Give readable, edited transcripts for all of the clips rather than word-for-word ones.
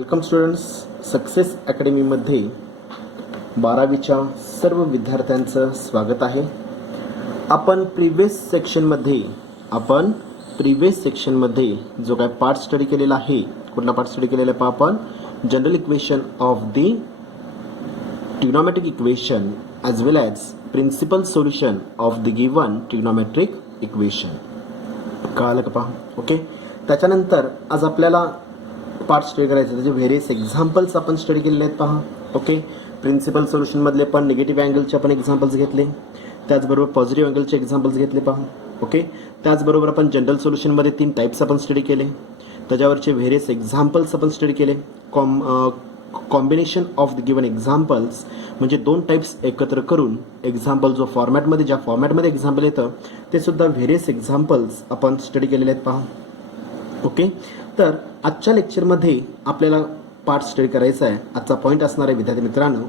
Welcome students. Success अकॅडमीमध्ये 12वीच्या सर्व विद्यार्थ्यांचं स्वागत आहे. आपण प्रिव्हियस सेक्शनमध्ये जो काय पार्ट स्टडी केलेला आहे, कुठला पार्ट स्टडी केलेला आहे आपण? General equation of the trigonometric equation as well as principal solution of the given trigonometric equation. कळालं का पहा? ओके. त्याच्यानंतर आज आपल्याला पार्ट स्टडी करायचं, त्याचे व्हेरियस एक्झाम्पल्स आपण स्टडी केलेले आहेत पहा. ओके. प्रिन्सिपल सोल्युशनमधले पण निगेटिव्ह अँगलचे आपण एक्झाम्पल्स घेतले, त्याचबरोबर पॉझिटिव्ह अँगलचे एक्झाम्पल्स घेतले पहा. ओके. त्याचबरोबर आपण जनरल सोल्युशनमध्ये 3 टाईप्स आपण स्टडी केले, त्याच्यावरचे व्हेरियस एक्झाम्पल्स आपण स्टडी केले. Combination of the given examples म्हणजे 2 टाईप्स एकत्र करून एक्झाम्पल जो फॉर्मॅटमध्ये ज्या फॉर्मॅटमध्ये एक्झाम्पल येतं ते सुद्धा व्हेरियस एक्झाम्पल्स आपण स्टडी केलेले आहेत पहा. ओके. तर आजच्या लेक्चरमध्ये आपल्याला पार्ट स्टडी करायचा आहे. आजचा पॉईंट असणार आहे विद्यार्थी मित्रांनो,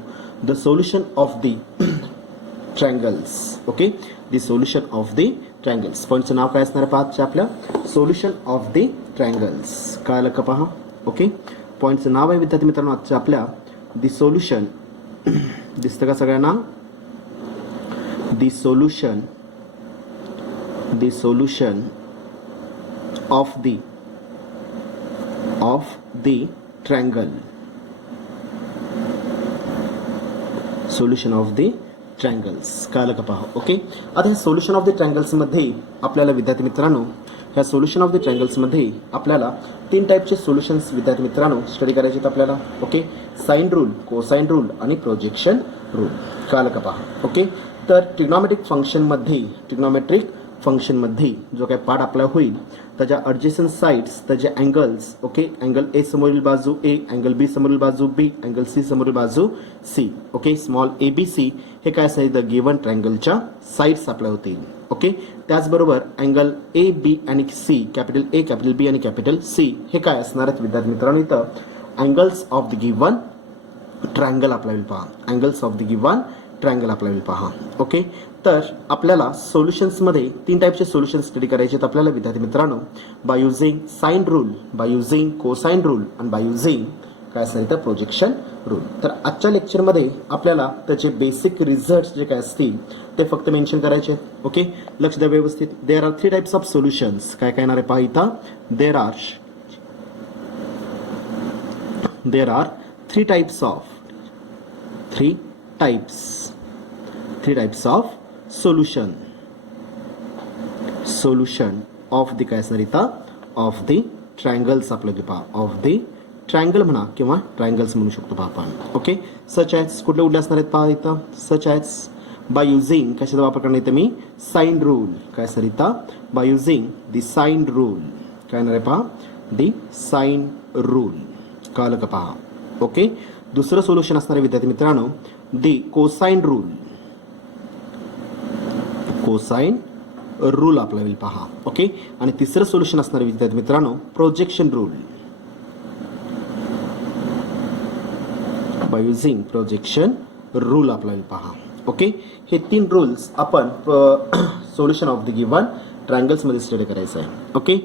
the solution of the triangles. Okay. The solution of the triangles. पॉईंटचं नाव काय असणार आहे पहा आपल्या? Solution of the triangles. कळालं का पहा? ओके. पॉईंटचं नाव आहे विद्यार्थी मित्रांनो आजच्या आपल्या द सोल्युशन. दिसतं का सगळ्यांना? The solution of the triangle. Solution of the triangles. कळालं का पहा? ओके. आता हे सोल्युशन ऑफ द ट्रायंगल्समध्ये आपल्याला विद्यार्थी मित्रांनो, ह्या सोल्युशन ऑफ द ट्रायंगल्समध्ये आपल्याला 3 टाईपचे सोल्युशन्स विद्यार्थी मित्रांनो स्टडी करायचे आहेत आपल्याला. Okay. Sine rule, cosine rule आणि प्रोजेक्शन रूल. कळालं का पहा? ओके. तर ट्रिग्नोमेट्रिक फंक्शनमध्ये जो काय पार्ट आपला होईल त्याच्या ॲडजेसंट साइड्स, त्याचे अँगल्स. ओके. अँगल ए समोरील बाजू ए, अँगल बी समोरील बाजू बी, अँगल सी समोरील बाजू सी. ओके. स्मॉल ए बी सी हे काय असेल? द गिवन ट्रायंगलच्या साइड्स आपल्या होतील. ओके. त्याचबरोबर अँगल ए बी आणि C, capital A, capital B आणि कॅपिटल सी हे काय असणार आहेत विद्यार्थी मित्रांनो? इथं angles of the given triangle आपल्याला पहा. Angles of the given triangle आपल्याला पहा. ओके. तर आपल्याला सोल्युशन्समध्ये 3 टाईपचे सोल्युशन्स स्टडी करायचे आहेत आपल्याला विद्यार्थी मित्रांनो, by using sine rule, by using cosine rule आणि बाय युझिंग काय असेल तर प्रोजेक्शन रूल. तर आजच्या लेक्चरमध्ये आपल्याला त्याचे बेसिक रिझल्ट्स जे काय असतील ते फक्त मेन्शन करायचे आहेत. ओके. लक्ष द्या व्यवस्थित. There are 3 types of solutions. काय काय येणार आहे पहा इथं? There are 3 types of solution of the काय असणार इथं? ऑफ द ट्रायंगल्स आपलं की पहा. ऑफ द ट्रायंगल म्हणा किंवा ट्रायंगल्स म्हणू शकतो पहा आपण. ओके. सच ॲज कुठले असणार आहेत पहा इथं? सच ॲज बाय युझिंग कशाचा वापर करणार इथं मी? Sine rule. काय सर इथं? By using the sine rule. काय येणार आहे पहा? The sine rule. कळलं का पहा? ओके. दुसरं सोल्युशन असणार आहे विद्यार्थी मित्रांनो, द कोसाइन रूल आपल्याला होईल पहा. ओके. आणि तिसरं सोल्युशन असणार आहे विद्यार्थी मित्रांनो, projection rule. By using projection rule आपल्याला पहा. ओके. हे 3 रूल्स आपण सोल्युशन ऑफ द गिवन ट्रायंगल्समध्ये स्टडी करायचं आहे. ओके.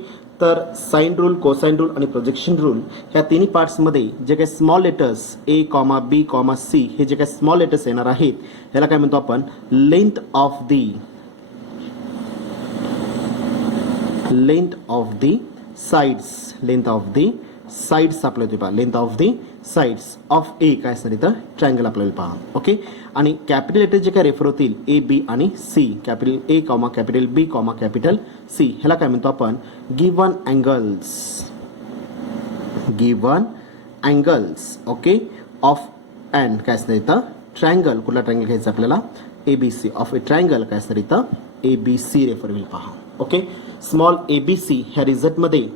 तर साइन रूल, कोसाइन रूल आणि प्रोजेक्शन रूल ह्या 3 पार्ट्समध्ये जे काही small letters A comma B comma C हे जे काही स्मॉल लेटर्स येणार आहेत ह्याला काय म्हणतो आपण? Length of the sides. Length of the sides आपल्याला ते पहा. Length of the sides of A काय असणार इथं? ट्रायंगल आपल्याला पहा. ओके. आणि कॅपिटल लेटर जे काय रेफर होतील ए बी आणि C, capital A comma capital B comma capital C ह्याला काय म्हणतो आपण? Given angles. Okay. Of and काय असणार इथं? ट्रायंगल. कुठला ट्रायंगल घ्यायचा आपल्याला? A B C. Of A triangle काय असणार इथं? ए बी सी रेफर होईल पहा. ओके. स्मॉल ए बी सी ह्या रिझल्टमध्ये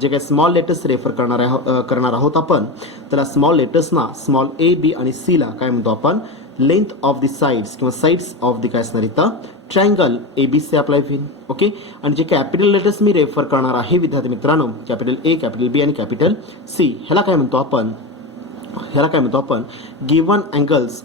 जे काही स्मॉल लेटर्स रेफर करणार आहोत आपण, त्याला स्मॉल लेटर्सना स्मॉल ए बी आणि सी ला काय म्हणतो आपण? लेंथ ऑफ द साइड्स किंवा साइड्स ऑफ द काय असणार इथं? Triangle A B C apply होईल. ओके. आणि जे कॅपिटल लेटर्स मी रेफर करणार आहे विद्यार्थी मित्रांनो, कॅपिटल ए, कॅपिटल बी आणि कॅपिटल सी ह्याला काय म्हणतो आपण? Given angles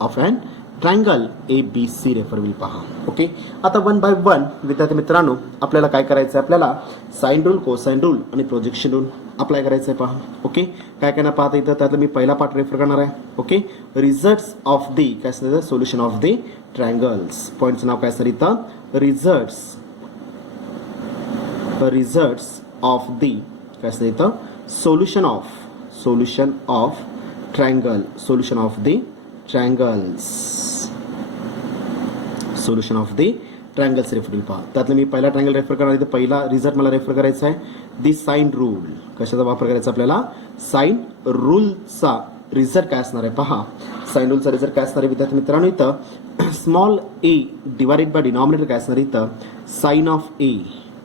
of and triangle ABC refer will पहा. ओके, आता 1 बाय 1 विद्यार्थी मित्रांनो आपल्याला काय करायचं आहे, आपल्याला साइन रूल, कोसाइन रूल आणि प्रोजेक्शन रूल अप्लाय करायचं आहे पहा. ओके, काय काय ना पाहता इथं त्यातलं मी पहिला पार्ट रेफर करणार आहे. ओके, रिझल्ट्स ऑफ दी काय असतं, सोल्युशन ऑफ दी ट्रायंगल्स. पॉईंटचं नाव काय असतं इथं, रिझल्ट्स ऑफ दी काय असतं इथं, solution of triangle, solution of the triangles, solution of the triangles refer पहा. त्यातलं मी पहिला ट्रायंगल रेफर करणार आहे. पहिला रिझल्ट मला रेफर करायचा आहे दी साइन रूल. कशाचा वापर करायचा आपल्याला, साइन रूलचा रिझल्ट काय असणार आहे पहा. साइन रूलचा रिझल्ट काय असणार आहे विद्यार्थी मित्रांनो, इथं small A divided by denominator काय असणार इथं, sine of A.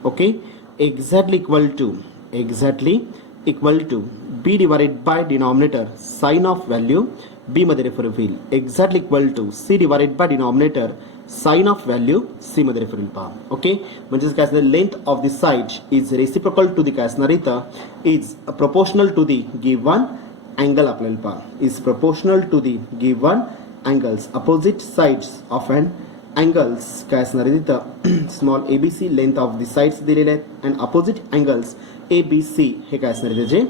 Okay, exactly equal to B divided by denominator sine of value B मध्ये रेफर होईल. Exactly equal to C divided by denominator sine of value C मध्ये refer होईल पहा. Okay, म्हणजेच काय असणार, length of the side is reciprocal to the काय असणार इथं, is proportional to the given angle आपल्याला पहा, is proportional to the given angles, opposite sides of and angles काय असणार आहे तिथं, small ABC length of the sides दिलेले आहेत अँड अपोजिट अँगल्स ABC हे काय असणार आहे त्याचे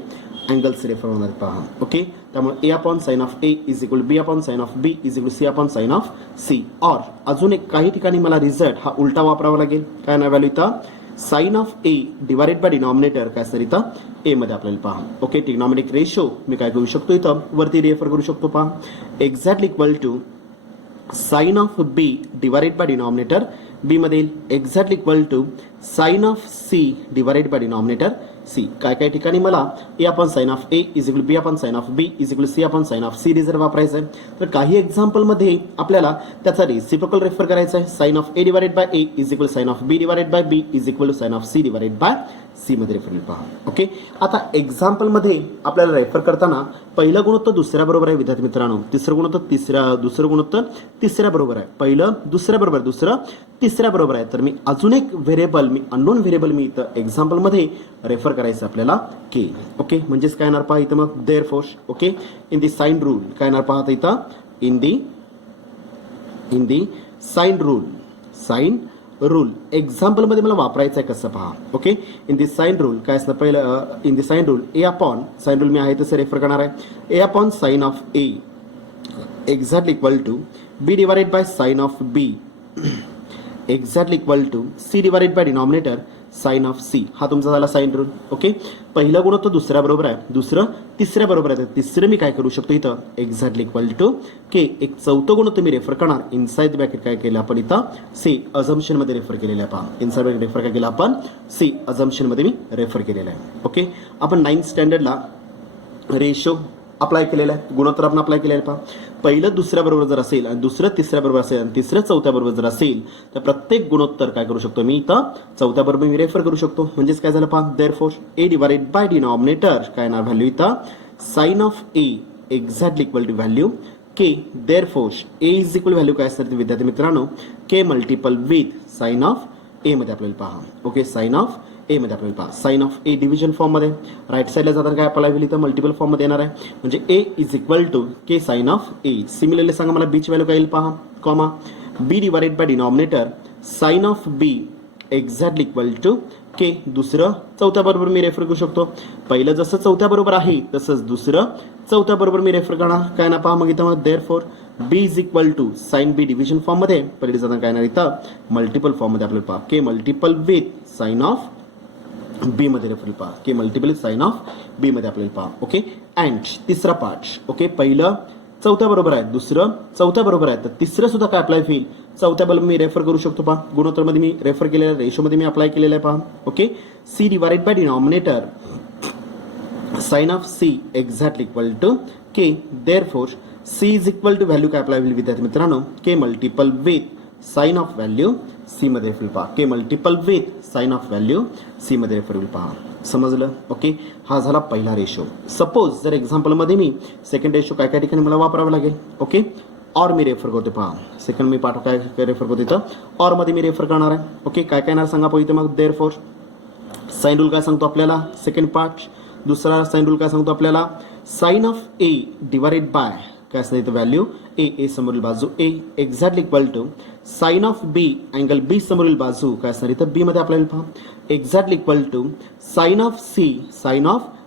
अँगल्स रेफर होणार पहा. ओके, त्यामुळे A upon sine of A is equal B upon sine of B is equal C upon sine of C. और अजून एक काही ठिकाणी मला रिझल्ट हा उलटा वापरावा लागेल. काय ना व्हॅल्यू इथं sine of A divided by denominator काय असणार इथं A मध्ये आपल्याला पहा. ओके, ट्रिग्नॉमेट्रिक रेशो मी काय करू शकतो इथं वरती रेफर करू शकतो पहा. Exactly equal to sine of B divided by denominator B मध्ये exactly equal to sine of C divided by denominator C. काय काय ठिकाणी मला A upon sine of A is equal B upon sine of B is equal C upon sine of C result वापरायचा आहे. तर काही example मध्ये आपल्याला त्याचा रेसिप्रोकल रेफर करायचा आहे. Sine of A divided by A is equal sine of B divided by B is equal to sine of C divided by C मध्ये रेफर पहा. ओके, आता एक्झाम्पल मध्ये आपल्याला रेफर करताना पहिलं गुणोत्तर दुसऱ्या बरोबर आहे विद्यार्थी मित्रांनो, तिसरं गुणोत्तर दुसरं गुणोत्तर तिसऱ्या बरोबर आहे, पहिलं दुसऱ्या बरोबर, दुसरं तिसऱ्या बरोबर आहे. तर मी अजून एक व्हेरिएबल, मी अननोन व्हेरिएबल मी इथं एक्झाम्पल मध्ये रेफर करायचं आपल्याला के. ओके, म्हणजेच काय येणार पहा इथं मग therefore. Okay, in the sine rule काय येणार पहा इथं, in the sine rule example मध्ये मला वापरायचं आहे कसं पहा. Okay, in the sine rule काय असणार पहिलं, in the sine rule A upon sine rule मी आहे तसं रेफर करणार आहे. A upon sine of A exactly equal to B divided by sine of B exactly equal to C divided by denominator sine of C. हा तुमचा झाला sine rule. Okay, पहिलं गुणोत्तर दुसऱ्या बरोबर आहे, दुसरं तिसऱ्या बरोबर आहे, तिसरं मी काय करू शकतो इथं एक्झॅक्टली इक्वल टू के. एक चौथं गुणोत्तर मी रेफर करणार इनसाइड ब्रॅकेट काय केलं आपण इथं C अझम्पशन मध्ये रेफर केलेलं आहे पहा. इनसाइड ब्रॅकेट रेफर काय केलं आपण C अझम्पशन मध्ये मी रेफर केलेलं आहे. ओके, आपण 9th स्टँडर्डला रेशो अप्लाय केलेला आहे, गुणोत्तर आपण अप्लाय केलेलं आहे पहा. पहिलं दुसऱ्या बरोबर जर असेल आणि दुसरं तिसऱ्या बरोबर असेल आणि तिसरं चौथ्या बरोबर जर असेल तर प्रत्येक गुणोत्तर काय करू शकतो मी इथं चौथ्या बरोबर मी रेफर करू शकतो. म्हणजेच काय झालं पहा, therefore A divided by denominator काय ना व्हॅल्यू इथं sine of A exactly equal to value K. Therefore A is equal value काय असणार विद्यार्थी मित्रांनो, K multiple with sine of A मध्ये आपल्याला पहा. ओके, साइन ऑफ A मध्ये आपल्याला पहा, sine of A division form मध्ये राईट साईडला जाताना काय अप्लाय होईल इथं मल्टिपल फॉर्म मध्ये येणार आहे. म्हणजे A is equal to K sine of A. Similarly सांगा मला B ची व्हॅल्यू काय येईल पहा, comma B divided by denominator sine of B exactly equal to K. दुसरं चौथ्या बरोबर मी रेफर करू शकतो. पहिलं जसं चौथ्या बरोबर आहे तसंच दुसरं चौथ्या बरोबर मी रेफर करणार. काय ना पहा मग इथं therefore B is equal to sine B division form मध्ये पहिले जाताना काय येणार इथं मल्टिपल फॉर्म मध्ये आपल्याला पहा K multiple with sine of B मध्ये रेफर पहा, K multiple sine of B मध्ये आपल्याला पहा. ओके, अँड तिसरा पार्ट. ओके, पहिलं चौथ्या बरोबर आहे, दुसरं चौथ्या बरोबर आहे, तर तिसरं सुद्धा काय अप्लाय होईल चौथ्या बरोबर मी रेफर करू शकतो पहा. गुणोत्तर मध्ये मी रेफर केलेल्या रेशो मध्ये मी अप्लाय केलेला आहे पहा. Okay, C divided by denominator sine of C exactly equal to K. Therefore C is equal to value काय अप्लाय होईल विद्यार्थी मित्रांनो, K multiple with sine of value C मध्ये रेफर पहा, K multiple with sine of value C मध्ये refer पहा. समजलं. Okay, हा झाला पहिला रेशो. सपोज जर एक्झाम्पल मध्ये मी सेकंड रेशो काय काय ठिकाणी मला वापरावं लागेल. ओके, और मी रेफर करतो पहा. सेकंड मी पाठ काय रेफर करतो इथं और मध्ये मी रेफर करणार आहे. ओके, काय काय येणार सांगा पहा इथं मग देअरफॉर साइन रूल काय सांगतो आपल्याला सेकंड पार्ट. दुसरा साइन रूल काय सांगतो आपल्याला sine of A divided by काय असणार इथं व्हॅल्यू ए समोरील बाजू A exactly equal to sine of B angle B समोरील बाजू काय असणार इथं बी मध्ये आपल्याला पहा exactly equal to sine of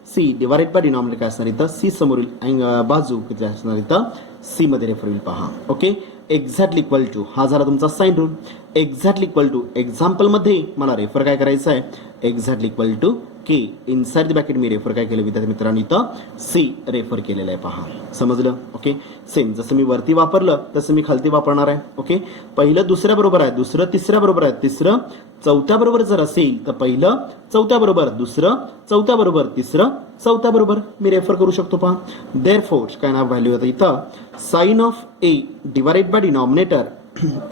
C divided by denominator काय असणार इथं सी समोरील बाजू किती असणार इथं सी मध्ये रेफर होईल पहा ओके एक्झॅक्टली इक्वल टू हा झाला तुमचा sine rule exactly equal to example मध्ये मला रेफर काय करायचं आहे exactly equal to K inside the bracket मी रेफर काय केलं विद्यार्थी मित्रांनो इथं सी रेफर केलेलं आहे पहा समजलं ओके सेम जसं मी वरती वापरलं तसं मी खालती वापरणार आहे ओके पहिलं दुसऱ्या बरोबर आहे दुसरं तिसऱ्या बरोबर आहे तिसरं चौथ्या बरोबर जर असेल तर पहिलं चौथ्या बरोबर दुसरं चौथ्या बरोबर तिसरं चौथ्या बरोबर मी रेफर करू शकतो पहा देअरफॉर काय नाव व्हॅल्यू आता इथं sine of A divided by denominator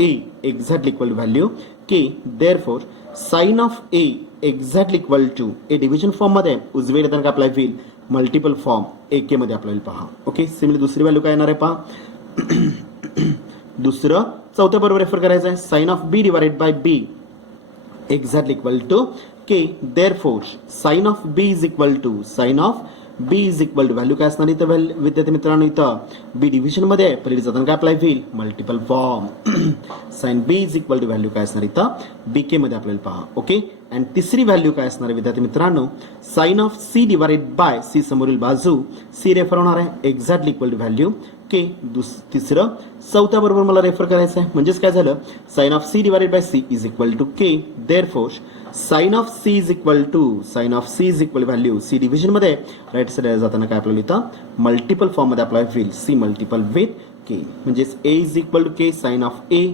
A exactly equal value K therefore sine of A exactly equal to A division form मध्ये उजवे येताना काय अप्लाय होईल मल्टिपल फॉर्म ए के मध्ये अप्लाय होईल पहा ओके सिमिलर दुसरी व्हॅल्यू काय येणार आहे पहा दुसरं चौथ्या बरोबर रेफर करायचं आहे sine of B divided by B exactly equal to K therefore sine of B is equal to sine of B is equal to value काय असणार इथं विद्यार्थी मित्रांनो इथं बी डिव्हिजन मध्ये आहे पहिली जाताना काय अप्लाय होईल multiple form sine B is equal to value काय असणार इथं बी के मध्ये आपल्याला पहा ओके अँड तिसरी व्हॅल्यू काय असणार आहे विद्यार्थी मित्रांनो sine of C divided by C समोरील बाजू सी रेफर होणार आहे exactly equal to value K तिसरं चौथ्या बरोबर मला रेफर करायचं आहे म्हणजेच काय झालं sine of C divided by C is equal to K therefore sine of C is equal value C division मध्ये राईट साईडला जाताना काय आपल्याला इथं मल्टिपल फॉर्म मध्ये अप्लाय होईल सी मल्टिपल विथ के म्हणजेच A is equal to K sine of A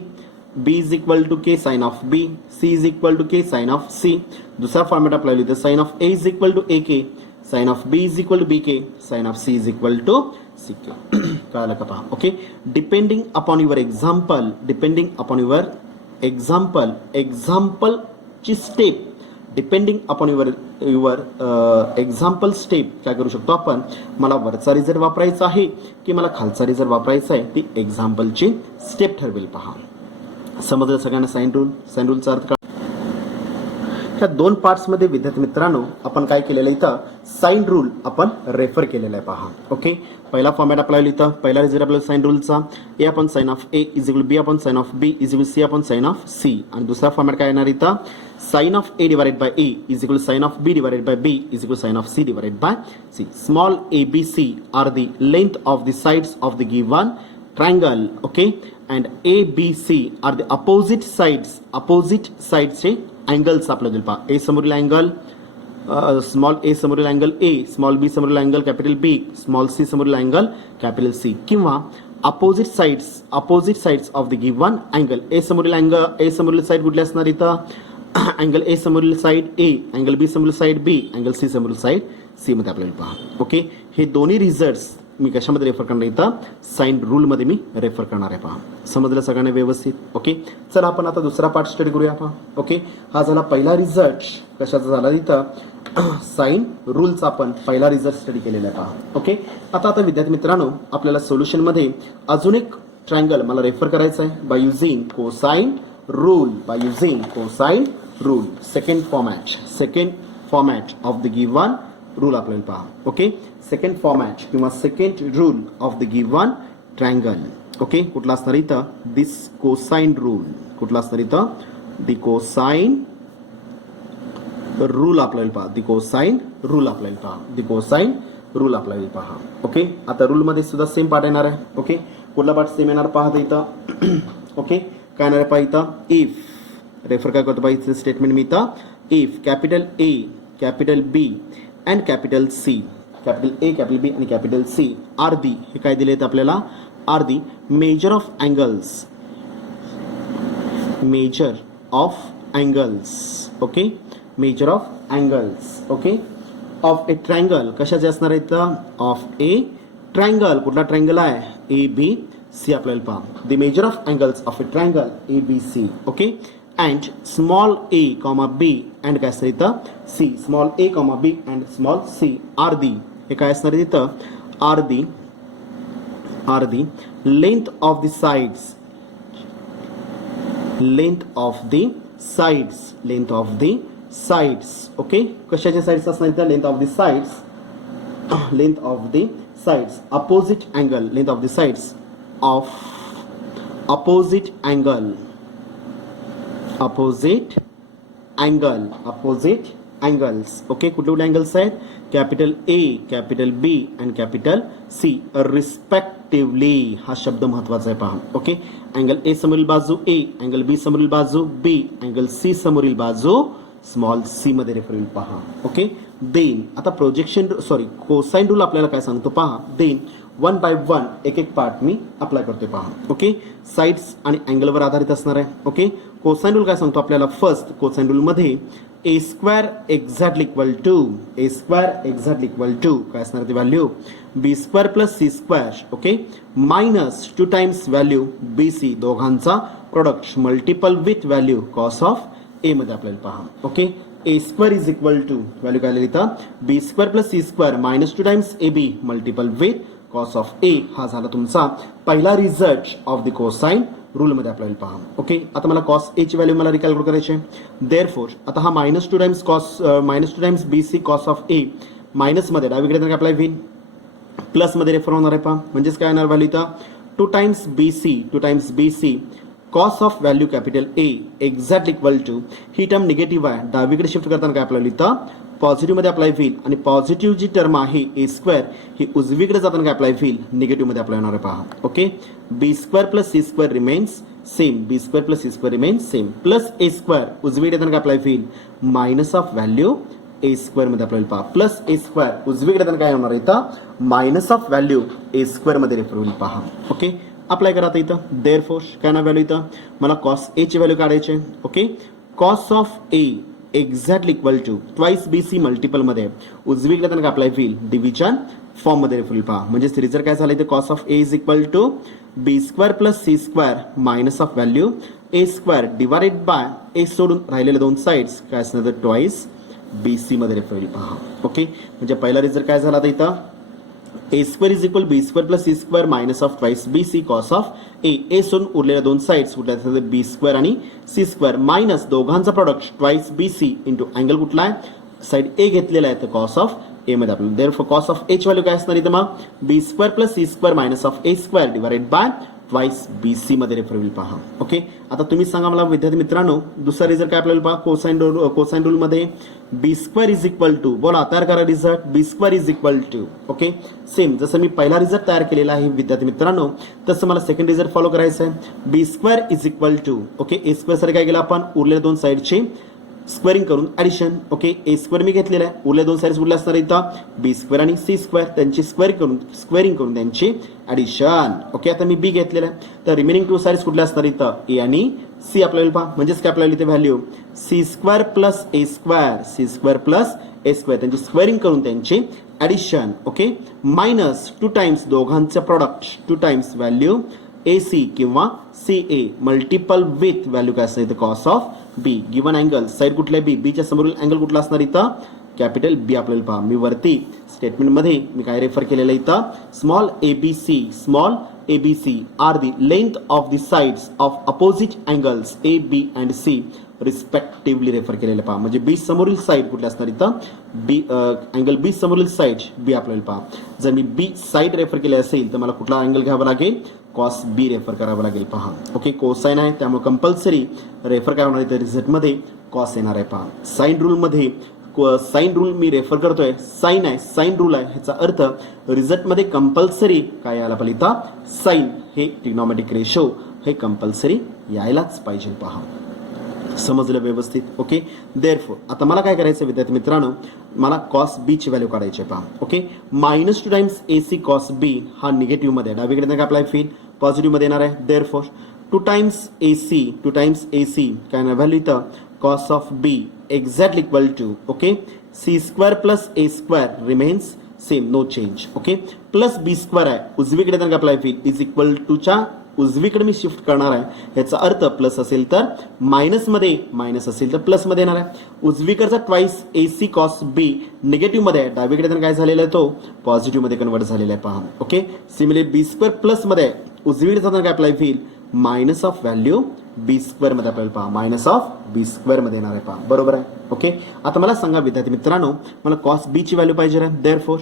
B is equal to K sine of B C is equal to K sine of C दुसरा format apply होईल sine of A is equal to A K sine of B is equal to B K sine of C is equal to C K कळालं का पहा okay depending upon your example ची step depending upon your example step काय करू शकतो आपण मला वरचा रिझल्ट वापरायचा आहे की मला खालचा रिझल्ट वापरायचा आहे ती एक्झाम्पलची स्टेप ठरवेल पहा समजलं सगळ्यांना साइन रूलचा अर्थ ह्या दोन पार्ट्स मध्ये विद्यार्थी मित्रांनो आपण काय केलेलं इथं साइन रूल आपण रेफर केलेला आहे पहा ओके पहिला फॉर्मॅट आपल्याला इथं पहिला रिझल्ट आपल्याला साइन रूलचा A upon sine of A is equal B upon sine of B is equal C upon sine of C आणि दुसरा फॉर्मॅट काय येणार इथं sine of A divided by A is equal sine of B divided by B is equal sine of C divided by C small A B C are the length of the sides of the given triangle okay and a b c are the opposite sides चे angles आपल्याला दिल पहा a समोरील angle small a समोरील angle a small b समोरील angle capital b small c समोरील angle capital c किंवा opposite sides of the given angle a समोरील साइड कुठली असणार इथं अँगल a समोरील साइड a अँगल b समोरील साइड b अँगल c समोरील साइड c मध्ये आपल्याला पहा ओके हे दोन्ही रिझल्ट्स मी कशामध्ये रेफर करणार इथं साइन रूल मध्ये मी रेफर करणार आहे पहा समजलं सगळ्यांना व्यवस्थित ओके चला आपण आता दुसरा पार्ट स्टडी करूया पहा ओके हा झाला पहिला रिझल्ट कशाचा झाला इथं साइन रूलचा आपण पहिला रिझल्ट स्टडी केलेला आहे पहा ओके आता विद्यार्थी मित्रांनो आपल्याला सोल्युशन मध्ये अजून एक ट्रायंगल मला रेफर करायचा आहे bye using cosine rule second format of the given rule आपल्याला पहा ओके सेकंड फॉर्मॅट किंवा second rule of the given triangle okay कुठला असणार इथं दिस कोसाइन रूल कुठला असणार इथं द कोसाइन रूल आपल्याला पहा द कोसाइन रूल आपल्याला पहा ओके आता रूल मध्ये सुद्धा सेम पार्ट येणार आहे ओके कुठला पार्ट सेम येणार पहा इथं ओके काय येणार आहे पहा इथं इफ रेफर काय करतो पहा स्टेटमेंट मी इथं if capital A capital B and capital C capital A capital B आणि कॅपिटल सी आर दी हे काय दिले आहेत आपल्याला are the measure of angles okay of A triangle कशाचे असणार आहेत ऑफ ए ट्रायंगल कुठला ट्रायंगल आहे ए बी सी आपल्याला पहा the measure of angles of A triangle A B C okay and small a comma b and काय असणार इथं c small a comma b and small c are the हे काय असणार इथं are the length of the sides okay कशाचे sides असणार इथं length of the sides opposite angle length of the sides of opposite angle, opposite angles. Okay, कुठले कुठले angles आहेत? Capital A, capital B and capital C respectively. हा शब्द महत्वाचा आहे पहा. ओके, अँगल ए समोरील बाजू ए, अँगल बी समोरील बाजू बी, अँगल सी समोरील बाजू स्मॉल सी मध्ये रेफर होईल पहा. ओके, देन आता कोसाइन रूल आपल्याला काय सांगतो पहा. देन 1 by 1 एक एक पार्ट मी अप्लाय करते पहा. ओके, साइड्स आणि अँगलवर आधारित असणार आहे. ओके, कोसाइन रूल काय सांगतो आपल्याला? फर्स्ट कोसाइन रूल मध्ये A square exactly equal to काय असणार ती value? B square plus C square. Okay, minus 2 times value B C, दोघांचा product multiple with value cos of A मध्ये आपल्याला पहा. Okay, A square is equal to value काय लिहिता? B square plus C square minus 2 times A B multiple with cos of A. हा झाला तुमचा पहिला result of the cosine rule मध्ये आपल्याला पहा. ओके, आता मला कॉस ए ची व्हॅल्यू मला रिकॅल्क्युलेट करायची आहे. देअरफॉर आता हा minus 2 times B C cos of A minus मध्ये डावीकडे अप्लाय होईल, प्लस मध्ये रेफर होणार आहे पहा. म्हणजेच काय येणार व्हॅल्यू इथं? 2 times B C cos of value capital A exact equal to, ही टर्म निगेटिव्ह आहे, डावीकडे शिफ्ट करताना काय आपल्याला इथं पॉझिटिव्ह मध्ये अप्लाय होईल. आणि पॉझिटिव्ह जी टर्म आहे ए स्क्वेअर ही उजवीकडे जाताना काय अप्लाय होईल? निगेटिव्ह मध्ये अप्लाय होणार आहे पहा. Okay, B square plus C square remains same, plus A square उजवीकडे जाताना काय अप्लाय होईल? Minus of value A square मध्ये अप्लाय पहा. प्लस ए स्क्वेअर उजवीकडे जाताना काय होणार इथं? Minus of value A square मध्ये रेफर होईल पहा. ओके, अप्लाय करा आता इथं. देअरफॉर काय ना व्हॅल्यू इथं मला कॉस ए ची व्हॅल्यू काढायची आहे. Okay, cos of A exactly equal to twice B C multiple मध्ये उजवीकडे त्यांना अप्लाय होईल डिव्हिजन फॉर्म मध्ये रेफर होईल पहा. म्हणजे रिझल्ट काय झालं इथे? Cos of A is equal to B square plus C square minus of value A square divided by A सोडून राहिलेले दोन साइड्स काय असणार तर ट्वाइस बी सी मध्ये रेफर होईल पहा. ओके, म्हणजे पहिला रिझल्ट काय झाला आता इथं? A square is equal B square plus C square minus of twice B C cos of A. A सोडून उरलेल्या दोन साइड्स कुठल्या असतात? बी स्क्वेअर आणि सी स्क्वेअर मायनस दोघांचा product twice B C into angle कुठला आहे? साइड ए घेतलेला आहे तर कॉस ऑफ ए मध्ये आपल्याला. देअरफॉर कॉस ऑफ ए ची व्हॅल्यू काय असणार इथं मग? B square plus C square minus of A square divided by twice B C मध्ये रेफर होईल पहा. ओके, आता तुम्ही सांगा मला विद्यार्थी मित्रांनो, दुसरा रिझल्ट काय आपल्याला पहा? कोसाइन रूल मध्ये B square is equal to, बोला तयार करा result. B square is equal to, okay, same जसं मी पहिला रिझल्ट तयार केलेला आहे विद्यार्थी मित्रांनो, तसं मला सेकंड रिझल्ट फॉलो करायचं आहे. B square is equal to, okay, A square साठी काय केलं आपण? उरलेल्या दोन साइडचे स्क्वेअरिंग करून ऍडिशन. ओके, ए स्क्वेअर मी घेतलेला आहे, उरले दोन साइड्स कुठले असणार इथं? बी स्क्वेअर आणि सी स्क्वेअर, त्यांची स्क्वेअरिंग करून त्यांची ऍडिशन. ओके, आता मी बी घेतलेला आहे, तर रिमेनिंग टू साइड्स कुठल्या असणार इथं? ए आणि सी आपल्याला पहा. म्हणजेच काय आपल्याला इथे value C square plus A square, त्यांची स्क्वेअरिंग करून त्यांची ऍडिशन. ओके, मायनस 2 टाइम्स दोघांचे product 2 times value A C किंवा C A multiple with value काय असणार इथं? Cos of B. Given angle side कुठल्या? बी. बीच्या समोरील अँगल कुठला असणार इथं? कॅपिटल बी आपल्याला पहा. मी वरती स्टेटमेंट मध्ये मी काय रेफर केलेलं इथं? Small ABC are the length of the sides of opposite angles A B and C respectively refer केलेलं पहा. म्हणजे बी समोरील साइड कुठल्या असणार इथं? बी अँगल बी समोरील साइड बी आपल्याला पहा. जर मी बी साइड रेफर केले असेल तर मला कुठला अँगल घ्यावा लागेल? कॉस बी रेफर करावा लागेल पहा. ओके, कोसाइन आहे त्यामुळे कंपल्सरी रेफर काय होणार इथे? रिझल्ट मध्ये कॉस येणार आहे पहा. साइन रूल मध्ये साइन रूल मी रेफर करतोय, साइन रूल आहे, ह्याचा अर्थ रिझल्ट मध्ये कंपल्सरी काय यायला पाहिजे इथं? साइन हे ट्रिग्नोमेट्रिक रेशो हे कंपल्सरी यायलाच पाहिजे पहा. समजलं व्यवस्थित? ओके, देअरफॉर आता मला काय करायचं विद्यार्थी मित्रांनो? मला कॉस बी ची व्हॅल्यू काढायची आहे पहा. ओके, मायनस 2 टाइम्स ए सी कॉस बी हा निगेटिव्ह मध्ये डावीकडे काय अप्लाय होईल? पॉझिटिव्ह मध्ये येणार आहे. देअरफॉर 2 टाइम्स ए सी काय ना व्हॅल्यू इथं? Cos of B exactly equal to, okay, C square plus A square remains same, no change. Okay, plus B square आहे उजवीकडे काय अप्लाय होईल? इज इक्वल टू च्या उजवीकडे मी शिफ्ट करणार आहे. याचा अर्थ प्लस असेल तर मायनस मध्ये, मायनस असेल तर प्लस मध्ये येणार आहे. उजवीकडचा twice A C cos B negative मध्ये आहे, डावीकडे काय झालेला आहे? तो पॉझिटिव्ह मध्ये कन्वर्ट झालेला आहे पहा. Okay, similarly B square plus मध्ये उजवीकडे जाताना काय अप्लाय होईल? Minus of value B square मध्ये आपल्याला पहा. मायनस ऑफ बी स्क्वेअर मध्ये येणार आहे पहा. बरोबर आहे? ओके, आता मला सांगा विद्यार्थी मित्रांनो, मला कॉस बी ची व्हॅल्यू पाहिजे आहे. Therefore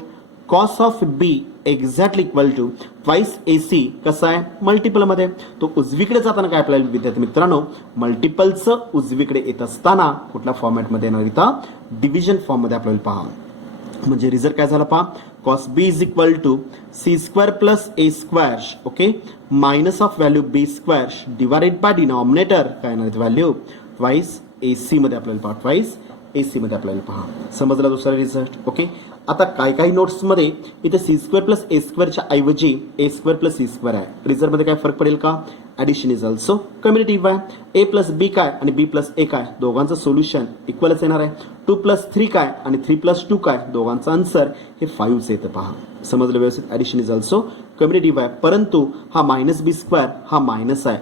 cos of B exactly equal to twice A C कसं आहे मल्टिपलमध्ये. तो उजवीकडे जाताना काय आपल्याला विद्यार्थी मित्रांनो मल्टिपलचं उजवीकडे येत असताना कुठल्या फॉर्मॅटमध्ये येणार इथं डिव्हिजन फॉर्ममध्ये आपल्याला पहा. म्हणजे रिझल्ट काय झाला पहा cos B is equal to C square plus A square okay minus of value B square divided by denominator काय येणार व्हॅल्यू ट्वाइस ए सी मध्ये आपल्याला पहा ट्वाइस ए सी मध्ये आपल्याला पहा. समजला दुसरा रिझल्ट. ओके आता काही नोट्समध्ये इथे सी स्क्वेअर प्लस ए स्क्वेअरच्या ऐवजी ए स्क्वेअर प्लस सी स्क्वेअर आहे. रिझल्टमध्ये काय फरक पडेल का ॲडिशन इज ऑल्सो कम्युनिटिव्ह आहे. ए प्लस बी काय आणि बी प्लस ए काय दोघांचं सोल्युशन इक्वलच येणार आहे. 2+3 काय आणि 3+2 काय दोघांचं आन्सर हे 5 येतं पहा. समजलं व्यवस्थित. ॲडिशन इज ऑल्सो कम्युनिटिव्ह आहे परंतु हा मायनस बी स्क्वेअर हा मायनस आहे.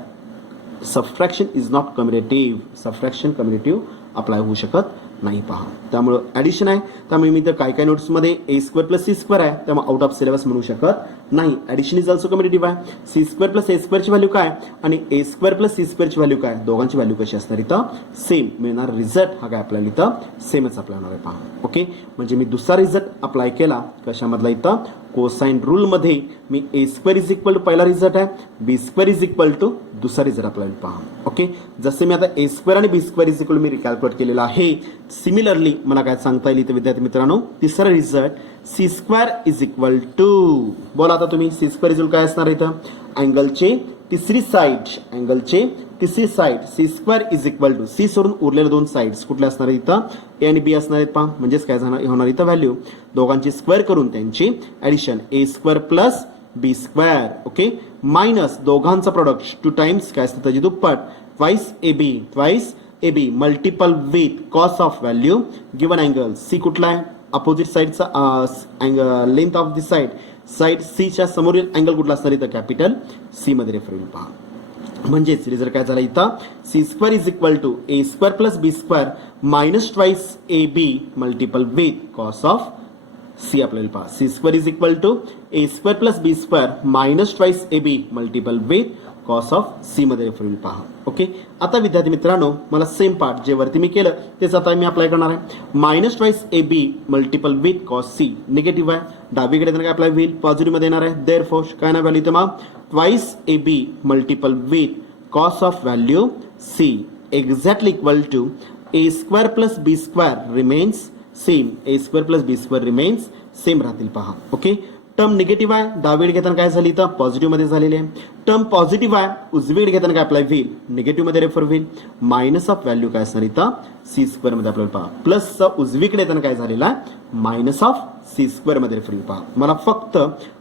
Subtraction is not commutative. Subtraction commutative apply होऊ शकत नाही पहा. त्यामुळं ॲडिशन आहे त्यामुळे मी तर काही नोट्समध्ये ए स्क्वेअर प्लस सी स्क्वेअर आहे त्यामुळे आउट ऑफ सिलेबस म्हणू शकत नाही. ॲडिशन इज ऑल्सो कम्युनिटिव्ह आहे. सी स्क्वेअर प्लस ए स्क्वेअरची व्हॅल्यू काय आणि ए स्क्वेअर प्लस सी स्क्वेअरची व्हॅल्यू काय दोघांची व्हॅल्यू कशी असणार इथं सेम मिळणार. रिझल्ट हा काय आपल्याला इथं सेमच अप्लाय होणार आहे पहा. ओके म्हणजे मी दुसरा रिझल्ट अप्लाय केला कशामधला इथं कोसाइन रूलमध्ये मी A square is equal to पहिला रिझल्ट आहे B square is equal to दुसरा रिझल्ट आपल्याला पहा. ओके जसे मी आता ए स्क्वेअर आणि बी स्क्वेअर इज इक्वल मी रिकॅल्क्युलेट केलेला आहे सिमिलरली मला काय सांगता येईल इथं विद्यार्थी मित्रांनो तिसरा result C square is equal to बोला आता तुम्ही सी स्क्वेअर इज काय असणार इथं अँगलचे तिसरी side C square is equal to C सोडून उरलेल्या दोन साईड्स कुठल्या असणार आहेत इथं ए आणि बी असणार आहेत पहा. म्हणजेच काय होणार इथं व्हॅल्यू दोघांची स्क्वेअर करून त्यांची addition A square plus B square okay minus दोघांचा प्रोडक्ट 2 टाइम्स काय असतं त्याची दुप्पट twice A B multiple with cos of value given angle C कुठला आहे अपोजिट साईडचा लेंथ ऑफ दिस साईड सीच्या समोरील अँगल कुठला असणार इथं कॅपिटल सी मध्ये रेफर होईल पहा. म्हणजेच रिझल्ट काय झाला इथं C square is equal to A square plus B square minus twice A B multiple with cos of C आपल्याला पहा. C square is equal to A square plus B square minus twice A B multiple with cos of C मध्ये refer होईल पहा. Okay आता विद्यार्थी मित्रांनो मला same part जे वरती मी केलं तेच आता मी अप्लाय करणार आहे. Minus twice A B multiple with cos C negative आहे डावीकडे काय अप्लाय होईल पॉझिटिव्ह मध्ये येणार आहे. देअरफॉर काय ना व्हॅल्यू इथं मग twice A B multiple with cos of value C exactly equal to A square plus B square remains same A square plus B square remains same राहतील पहा. ओके टर्म निगेटिव्ह आहे डावीकडे घेताना काय झाली तर पॉझिटिव्ह मध्ये झालेली आहे. टर्म पॉझिटिव्ह आहे उजवीकडे घेताना काय अप्लाय होईल निगेटिव्ह मध्ये रेफर होईल. मायनस ऑफ व्हॅल्यू काय असणार इथं सी स्क्वेअर मध्ये आपल्याला पहा प्लसचा उजवीकडे येताना काय झालेला आहे मायनस ऑफ सी स्क्वेअर मध्ये रेफर होईल पहा. मला फक्त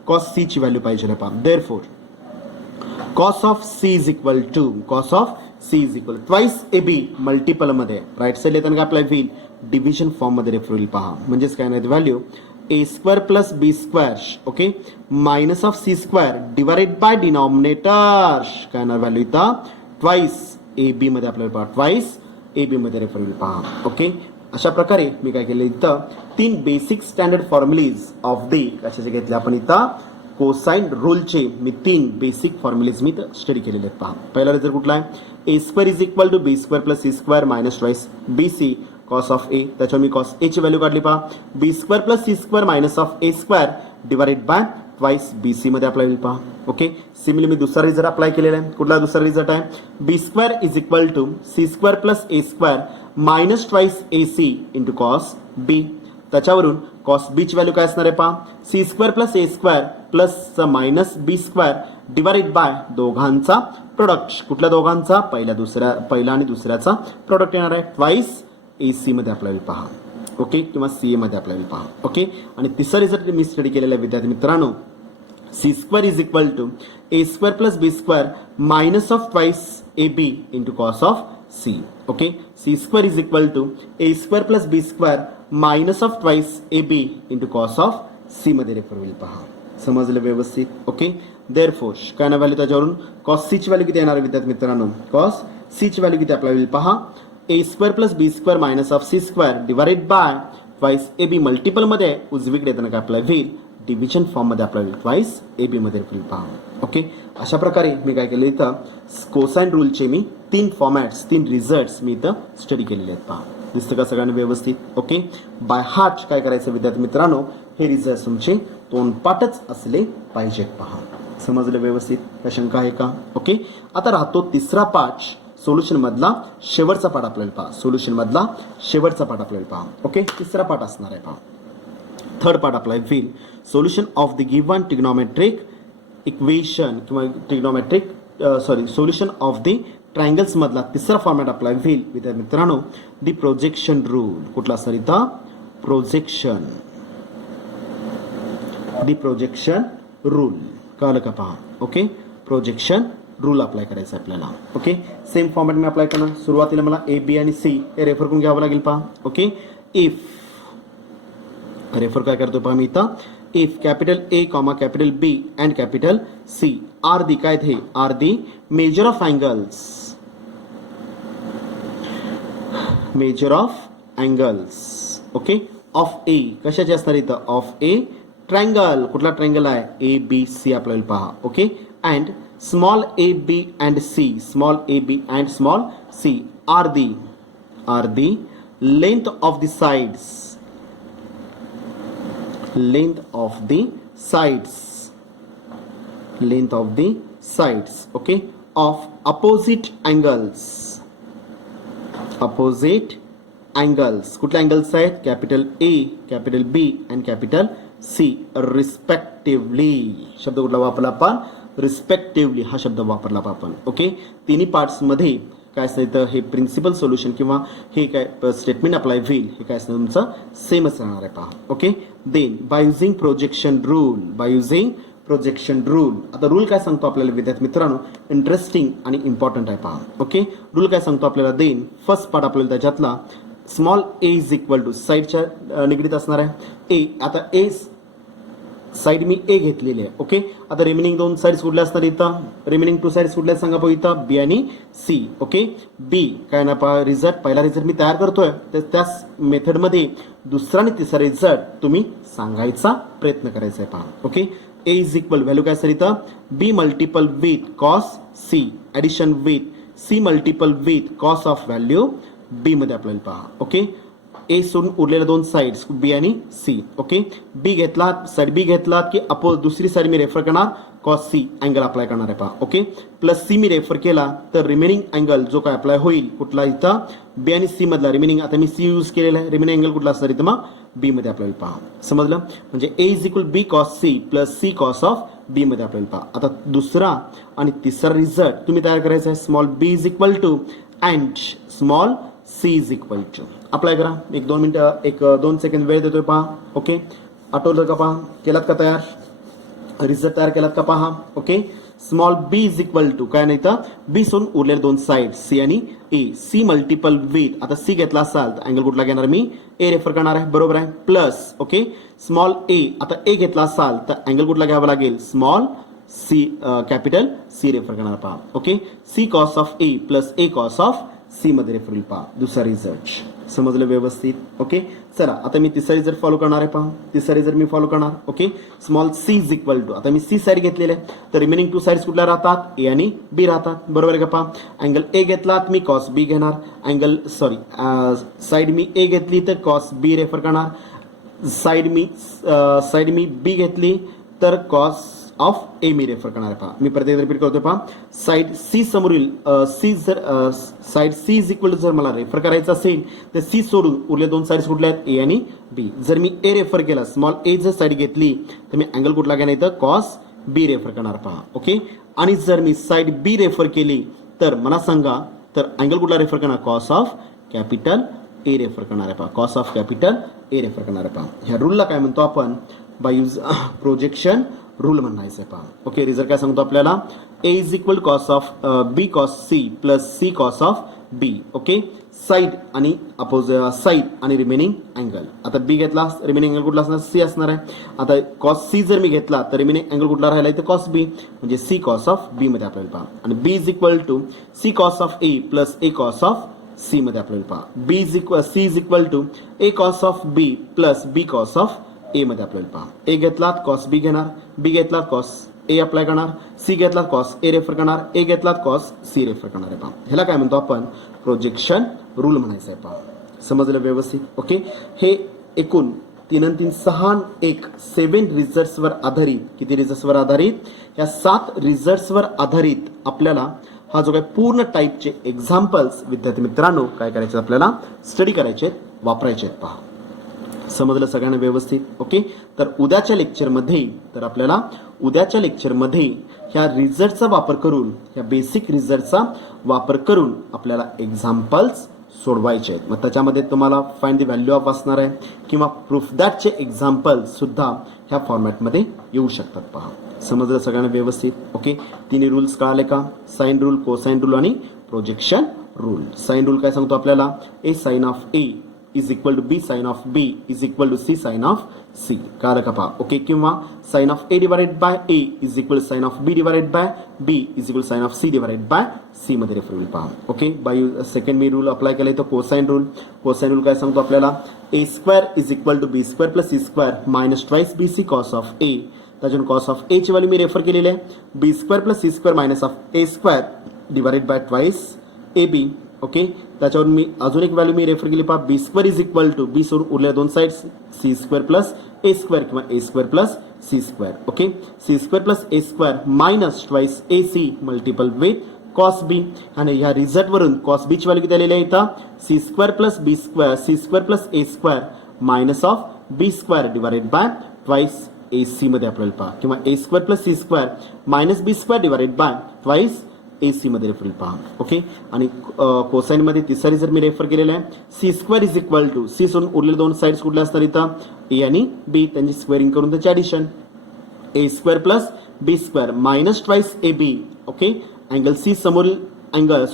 कॉस सी ची व्हॅल्यू पाहिजे पहा. Therefore cos of C is equal to twice A B multiple मध्ये राईट साईड येताना काय अप्लाय होईल डिव्हिजन फॉर्म मध्ये रेफर होईल पहा. म्हणजेच काय नाही value A square plus B square okay minus of C square divided by denominator काय ना व्हॅल्यू इथं ट्वाइस ए बी मध्ये आपल्याला पहा ट्वाइस ए बी मध्ये रेफर होईल पहा. ओके अशा प्रकारे मी काय केलं इथं 3 बेसिक स्टँडर्ड फॉर्म्युलीज ऑफ दी कशाचे घेतले आपण इथं कोसाइन रूलचे मी 3 बेसिक फॉर्म्युलीज मी इथं स्टडी केलेले आहेत पहा. पहिला रिझल्ट कुठला आहे A square is equal to B square plus C square minus twice B C cos of A त्याच्यावर मी कॉस ए ची व्हॅल्यू काढली पहा B square plus C square minus of A square divided by twice B C मध्ये apply होईल पहा. Okay similarly मी दुसरा result apply केलेला आहे. कुठला दुसरा रिझल्ट आहे B square is equal to C square plus A square minus twice A C into cos B त्याच्यावरून कॉस बी ची व्हॅल्यू काय असणार आहे पहा C square plus A square plus minus B square divided by दोघांचा product कुठल्या दोघांचा पहिला आणि दुसऱ्याचा प्रोडक्ट येणार आहे ट्वाइस ए सी मध्ये अप्लाय होईल पहा. ओके किंवा सी ए मध्ये अप्लाय होईल पहा. ओके आणि तिसरा रिझल्ट मी स्टडी केलेला आहे विद्यार्थी मित्रांनो C square is equal to A square plus B square minus of twice A B into cos of C. Okay C square is equal to A square plus B square minus of twice A B into cos of C मध्ये refer होईल पहा. समजलं व्यवस्थित. Okay therefore काय ना value त्याच्यावरून cos C ची value किती येणार विद्यार्थी मित्रांनो कॉस सी ची व्हॅल्यू किती अप्लाय होईल पहा A square plus B square minus of C square divided by twice A B multiple मध्ये उजवीकडे येताना काय अप्लाय होईल डिव्हिजन फॉर्म मध्ये अप्लाय होईल ट्वाइस ए बी मध्ये होईल पहा. ओके अशा प्रकारे मी काय केलं इथं कोसाइन रूलचे मी 3 फॉर्मॅट्स 3 रिझल्ट्स मी इथं स्टडी केलेले आहेत पहा. दिसतं का सगळ्यांना व्यवस्थित? ओके, बाय हार्ट काय करायचं विद्यार्थी मित्रांनो, हे रिझल्ट तुमचे तोंडपाठच असले पाहिजेत. पहा, समजलं व्यवस्थित? काय शंका आहे का? ओके, आता राहतो तिसरा पाठ, सोल्युशन मधला शेवटचा पाठ आपल्याला पहा. सोल्युशन मधला शेवटचा पाठ आपल्याला पहा. ओके, तिसरा पाठ असणार आहे. पहा, थर्ड पार्ट आपला व्हील solution of the given trigonometric equation किंवा trigonometric solution of the triangles मधला तिसरा फॉर्मॅट आपला व्हील विद्यार्थी मित्रांनो, द प्रोजेक्शन रूल. कुठला असणार इथं? Projection, the projection rule. कळलं का? पहा, ओके, प्रोजेक्शन रूल अप्लाय करायचा आपल्याला. ओके, सेम फॉर्मॅट मी अप्लाय करणार. सुरुवातीला मला ए, बी आणि सी हे रेफर करून घ्यावं लागेल. पहा, ओके, इफ रेफर काय करतो पहा मी इथं, if capital A comma capital B and capital C are the काय they are the measure of angles, measure of angles. Okay, of A कशाचे असणार इथं? Of A triangle. कुठला ट्रायंगल आहे? ए बी सी आपल्याला पहा. Okay, and small A B and c, small A B and small c are the length of the sides, length of the sides, length of the sides, okay, of opposite angles, opposite angles. कुठले angles आहेत? Capital A, capital B and capital C respectively. शब्द कुठला वापरला आपण? Respectively हा शब्द वापरला आपण. ओके, तिन्ही पार्ट्स मध्ये काय असतं? हे प्रिन्सिपल सोल्युशन किंवा हे काय स्टेटमेंट अप्लाय होईल हे काय असतं तुमचं? सेमच राहणार आहे. पहा, okay, then by using projection rule, by using projection rule. आता रूल काय सांगतो आपल्याला विद्यार्थी मित्रांनो? इंटरेस्टिंग आणि इम्पॉर्टंट आहे. पहा, ओके, रूल काय सांगतो आपल्याला? देन फर्स्ट पार्ट आपल्याला त्याच्यातला small A is equal to साईडच्या निगडीत असणार आहे. ए, आता ए साइड मी ए घेतलेली आहे. ओके, आता रिमेनिंग दोन साइड्स कुठल्या असणार इथं? रिमेनिंग टू साइड्स कुठल्या सांगा पाहू इथं? बी आणि सी. ओके, बी काय ना पहा रिझल्ट, पहिला रिझल्ट मी तयार करतोय तर त्याच मेथडमध्ये दुसरा आणि तिसरा रिझल्ट तुम्ही सांगायचा प्रयत्न करायचा आहे. पहा, okay, A is equal value काय सर इथं? B multiple with cos C addition with C multiple with cos of value B मध्ये आपल्याला पहा. ओके, ए सोडून उरलेल्या दोन साइड्स बी आणि सी. ओके, बी घेतला, साइड बी घेतला की दुसरी साइड मी रेफर करणार कॉस सी अँगल अप्लाय करणार आहे. पहा, ओके, प्लस सी मी रेफर केला तर रिमेनिंग अँगल जो काय अप्लाय होईल कुठला इथं? बी आणि सी मधला रिमेनिंग. आता मी सी यूज केलेला आहे, रिमेनिंग अँगल कुठला असणार इथं? मग बी मध्ये आपल्याला पहा. समजलं? म्हणजे A is equal B cos C plus C cos of B मध्ये आपल्याला पहा. आता दुसरा आणि तिसरा रिझल्ट तुम्ही तयार करायचा आहे. Small B is equal to and small C is equal to. Apply करा. एक 2 मिनिटं, एक 2 सेकंड वेळ देतोय. पहा, ओके, आठवलं का? पहा, केलात का तयार? रिझल्ट तयार केलात का? पहा, okay, small B is equal to काय नाही तर बी सोडून उरलेले दोन साइड सी आणि ए. सी मल्टिपल विथ, आता सी घेतला असाल तर अँगल कुठला घेणार मी? ए रेफर करणार आहे. बरोबर आहे. प्लस ओके, स्मॉल ए, आता ए घेतला असाल तर अँगल कुठला घ्यावा लागेल? Small C capital C refer करणार. पहा, okay, C cos of A plus A cos of C मध्ये रेफर होईल. पहा, दुसरा रिझल्ट. समजलं व्यवस्थित? ओके, चला आता मी तिसरा रिझल्ट फॉलो करणार आहे. पहा, तिसरा रिझल्ट मी फॉलो करणार. Okay, small C is equal to, आता मी सी साइड घेतलेले तर रिमेनिंग टू साइड्स कुठल्या राहतात? ए आणि बी राहतात. बरोबर आहे का? पहा, अँगल ए घेतलात मी कॉस बी घेणार. अँगल साइड मी ए घेतली तर कॉस बी रेफर करणार. साइड मी बी घेतली तर कॉस ऑफ ए मी रेफर करणार आहे. पहा, मी परत रिपीट करतोय. पहा, साइड सी समोरील सी जर side C is equal to जर मला रेफर करायचं असेल तर सी सोडून उरले दोन साइड्स कुठल्या आहेत? ए आणि बी. जर मी ए रेफर केला, स्मॉल ए जर साइड घेतली तर मी अँगल कुठला घेणार इथं? कॉस बी रेफर करणार. पहा, ओके, आणि जर मी साइड बी रेफर केली तर मला सांगा तर अँगल कुठला रेफर करणार? Cos of capital A refer करणार आहे. पहा, cos of capital A refer करणार आहे. पहा, ह्या रूलला काय म्हणतो आपण? बाय यूज प्रोजेक्शन रूल म्हणायचं आहे. पहा, ओके, रिझल्ट काय सांगतो आपल्याला? A is equal cos of B cos C plus C cos of B. Okay, side आणि साइड आणि रिमेनिंग अँगल. आता बी घेतला, रिमेनिंग अँगल कुठला असणार? सी असणार आहे. आता कॉस सी जर मी घेतला तर रिमेनिंग अँगल कुठला राहिला इथं? कॉस बी, म्हणजे सी कॉस ऑफ बी मध्ये आपल्याला पहा. आणि B is equal to C cos of A plus A cos of C मध्ये आपल्याला पहा. B is equal C is equal to A cos of B plus B cos of A मध्ये आपल्याला पहा. ए घेतलात कॉस बी घेणार, बी घेतलात कॉस ए अप्लाय करणार, सी घेतलात कॉस ए रेफर करणार, ए घेतलात कॉस सी रेफर करणार आहे. पहा, ह्याला काय म्हणतो आपण? प्रोजेक्शन रूल म्हणायचं आहे. पहा, समजलं व्यवस्थित? ओके, हे एकूण 3 आणि 3 6 आणि 1 7 रिझल्ट्सवर आधारित, किती रिझल्ट्सवर आधारित? या 7 रिझल्ट्सवर आधारित आपल्याला हा जो काही पूर्ण टाईपचे एक्झाम्पल्स विद्यार्थी मित्रांनो काय करायचे आपल्याला स्टडी करायचे आहेत, वापरायचे आहेत. पहा, समजलं सगळ्यांना व्यवस्थित? ओके, तर उद्याच्या लेक्चरमध्ये ह्या रिझल्टचा वापर करून, ह्या बेसिक रिझल्टचा वापर करून आपल्याला एक्झाम्पल्स सोडवायचे आहेत. मग त्याच्यामध्ये तुम्हाला फाइंड द व्हॅल्यू ऑफ असणार आहे किंवा प्रूफ दॅटचे एक्झाम्पल्स सुद्धा ह्या फॉर्मॅटमध्ये येऊ शकतात. पहा, समजलं सगळ्यांना व्यवस्थित? ओके, तिन्ही रूल्स कळाले का? साइन रूल, कोसाइन रूल आणि प्रोजेक्शन रूल. साइन रूल काय सांगतो आपल्याला? A sine of A is equal to B sine of B is equal to C sine of C. कळालं का? पहा, ओके, किंवा sine of A divided by A is equal to sine of B divided by B is equal sine of C divided by C मध्ये refer होईल. पहा, okay, by second me rule apply केला तर cosine rule. Cosine rule काय सांगतो आपल्याला? A square is equal to B square plus C square minus twice B C cos of A. त्याच्यातून cos of ए ची व्हॅल्यू मी रेफर केलेली आहे, B square plus C square minus of A square divided by twice A B. Okay, त्याच्यावर मी अजून एक value मी रेफर केली. पहा, B square is equal to B सोडून उरल्या दोन sides C square plus A square किंवा A square plus C square. Okay, C square plus A square minus twice A C multiple with cos B. आणि ह्या result वरून cos B ची value किती आलेली आहे इथं? C square plus B square C square plus A square minus of B square divided by twice A C मध्ये आपल्याला पहा, किंवा A square plus C square minus B square divided by twice A C मध्ये refer पहा. Okay, आणि cosine मध्ये तिसरा result मी रेफर केलेला आहे, C square is equal to C सोडून उरलेले दोन साइड्स कुठले असतात इथं? ए आणि बी, त्यांची स्क्वेअरिंग करून त्याची addition. A square plus B square minus twice A B. Okay, angle C समोरील अँगल